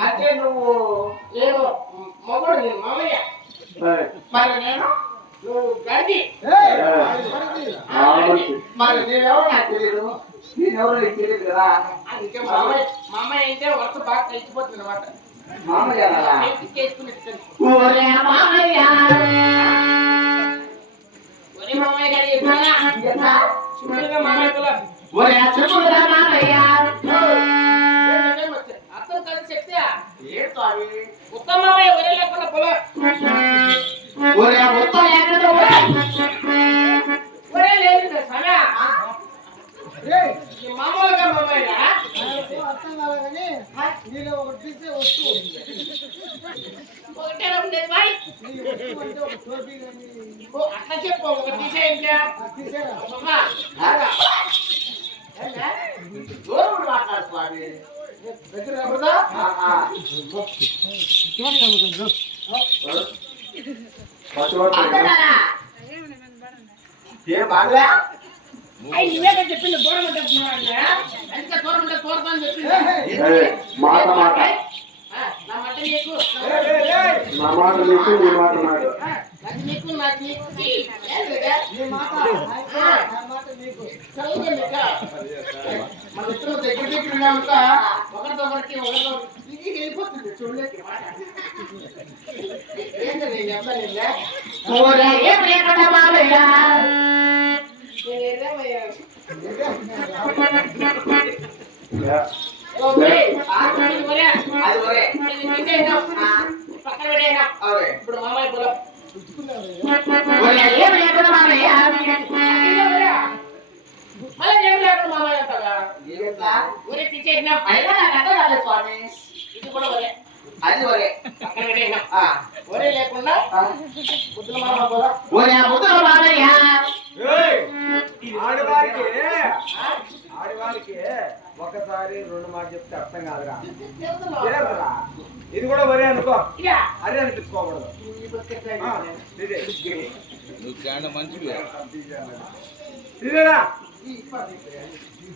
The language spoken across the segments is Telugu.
అంటే నువ్వు నేను మొగడు నేను మామయ్య మరి నేను నువ్వు గడ్డి మరి నేనెవరు నాకు తెలియదు నేనెవరు నీకు తెలియదు కదా అందుకే మామయ్య అంటే వరుస బాగా తెలిసిపోతుంది అనమాట మామయ్య మామయ్య గారు చెప్పారా సింపుల్గా మామయ్య అర్థం కలిసి చెప్తే ఉత్తమ మామయ్య ఒరే లేకుండా పొలం ఒరే లేదు సమయ మామూలుగా మామయ్య అర్థం కావాలని నీలో ఒకటి తీసే వస్తువు ఒకటే ఉండేది బాయ్ అట్లా చెప్పు ఒకటి తీసేయండి దూరం మాట్లాడుకోవాలి దగ్గర ఏ బాగా నువ్వే చెప్పింది దూరం ఉంటే అందుకే దూరం ఉంటే తోరదని చెప్పింది మాట మాట నా మాట నీకు నా మాట నీకు నీ మాట నాకు నాకు నీకు నాకు నీకు నీ మాట నా మాట నీకు మన ఇద్దరు దగ్గర దగ్గర ఉన్నాక ఒకరికొకరికి ఇది వెళ్ళిపోతుంది చూడలేక ఏంటి నేను చెప్తాను ఇప్పుడు మామయ్య పొలం మామయ్య అంటారా ఊరే తీసేసినా స్వామి ఇది కూడా ఒరే అది ఒరే పక్కన పెట్టేసినా ఒరే లేకుండా ముద్దుల మామ పోరా. ఒరే ముద్దుల మామయ్య ఆడవారికి ఒకసారి రెండు మాట చెప్తే అర్థం కాదురా. ఇది కూడా వరే అనుకో, అరే అనిపించుకోకూడదు.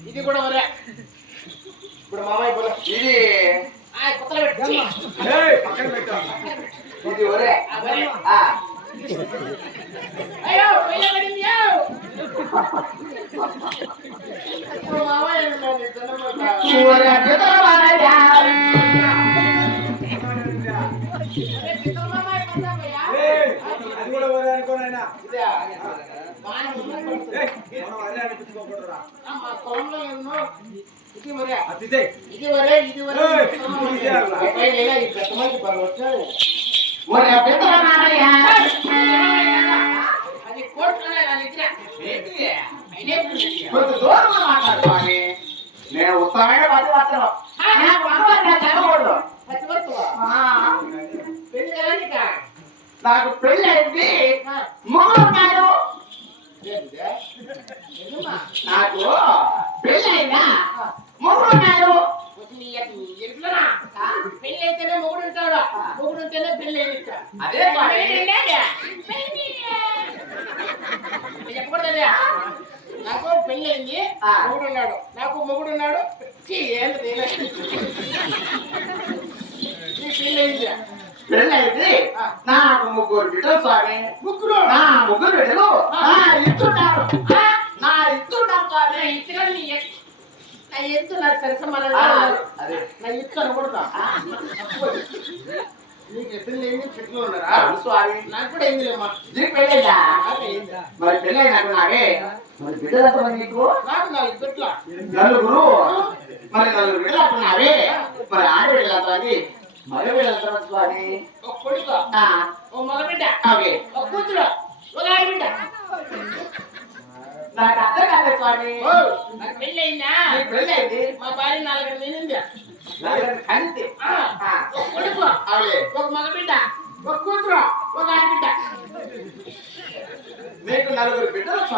ఇది కూడా ఒరే. ఇప్పుడు మామయ్య పోరా. ఇది కొత్తలో పెట్టి పక్కన పెట్టా. ఇది ఒరే అయ్యో పైన పడింది. ఇప్పుడు మామయ్య ఒరే ముద్దుల మామయ్య అది కూడా వరే అనుకోనైనా అరే అనిపించుకోకూడదురా. ఇది వరే ఇది వరే ఒరే ముద్దుల మామయ్య అది కోర్టులోనే నా దగ్గర కొంచెం దూరంగా మాట్లాడు స్వామి. నేను ఉత్తమమైన పతివర్తను. నాకు అనుభవం చదవకూడదు. పెళ్లి కదా నాకు పెళ్ళి అయింది, మొగుడు ఉన్నాడు. నాకు పెళ్ళి అయిందా, మొగుడు ఉన్నాడు. పెళ్లి అయితేనే మొగుడు ఉంటాడు, మొగుడు ఉంటేనే పెళ్లి అయినట్టు. అదే స్వామి. చెప్పకూడదా? నాకు పెళ్లి అయింది, మొగుడు ఉన్నాడు, నాకు మొగుడు ఉన్నాడు. ఏంటి నీ పెళ్లి అయింది? పెళ్ళి అయింది, నాకు ముగ్గురు బిడ్డలు స్వామి. ముగ్గురు నా ముగ్గురు బిడ్డలు ఇస్తున్నారు, నా ఇస్తున్నారు స్వామి. నా ఎత్తు నాకు సరసమానంగా అదే నా ఎత్తు అనుకుంటా. నీకు పెళ్లి అయింది, చెట్లు ఉన్నారా? అవును స్వామి. నాకు కూడా అయిందిలేమ్మా. నీకు పెళ్ళైందా? నాకు అయింది. మరి పెళ్ళి నాకు నాకే. మరి బిడ్డలు ఎంతమంది నీకు? నాకు 4 బిడ్డలు. నలుగురు. మరి నలుగురు బిడ్డలు అంటున్నావే, మరి ఆడబిడ్డలు ఎంతమంది, మగ బిడ్డలు ఎంతమంది స్వామి? ఒక కొడుకు, ఓ మగబిడ్డ, ఓకే. ఒక కూతురు, ఒక ఆడబిడ్డ. నాకు అర్థం కాదు స్వామి. నాకు పెళ్లి అయిందా? నీకు పెళ్ళి అయింది, మా భార్య 4 నిండింది. అంతే. ఒక కొడుకు, అవులే. ఒక మగబిడ్డ, ఒక కూతురు, ఒక ఆడబిడ్డ. నీకు నలుగురు బిడ్డలు